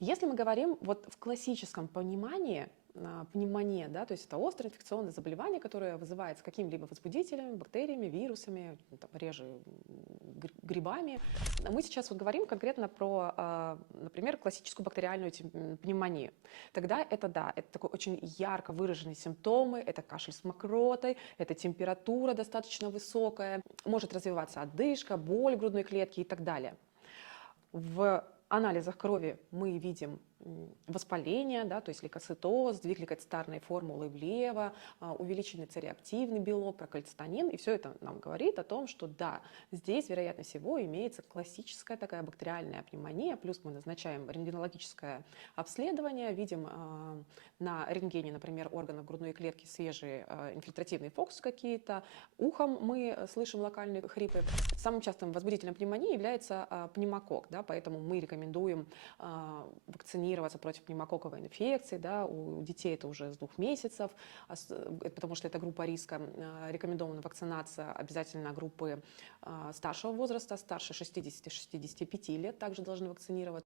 Если мы говорим вот в классическом понимании, пневмония, да, то есть это острое инфекционное заболевание, которое вызывается каким-либо возбудителем, бактериями, вирусами, там, реже грибами. Мы сейчас вот говорим конкретно про, например, классическую бактериальную пневмонию. Тогда это да, это такой очень ярко выраженные симптомы, это кашель с мокротой, это температура достаточно высокая, может развиваться одышка, боль в грудной клетке и так далее. В анализах крови мы видим воспаление, да, то есть лейкоцитоз, сдвиг лейкоцитарной формулы влево, увеличенный цереактивный белок, прокальцитонин. И все это нам говорит о том, что да, здесь, вероятно всего, имеется классическая такая бактериальная пневмония, плюс мы назначаем рентгенологическое обследование, видим на рентгене, например, органов грудной клетки свежие инфильтративные фокусы какие-то, ухом мы слышим локальные хрипы. Самым частым возбудителем пневмонии является пневмококк, да, поэтому мы рекомендуем вакцинироваться против пневмококковой инфекции, да, у детей это уже с 2 месяцев, потому что это группа риска, рекомендована вакцинация обязательно группы старшего возраста, старше 60-65 лет также должны вакцинироваться.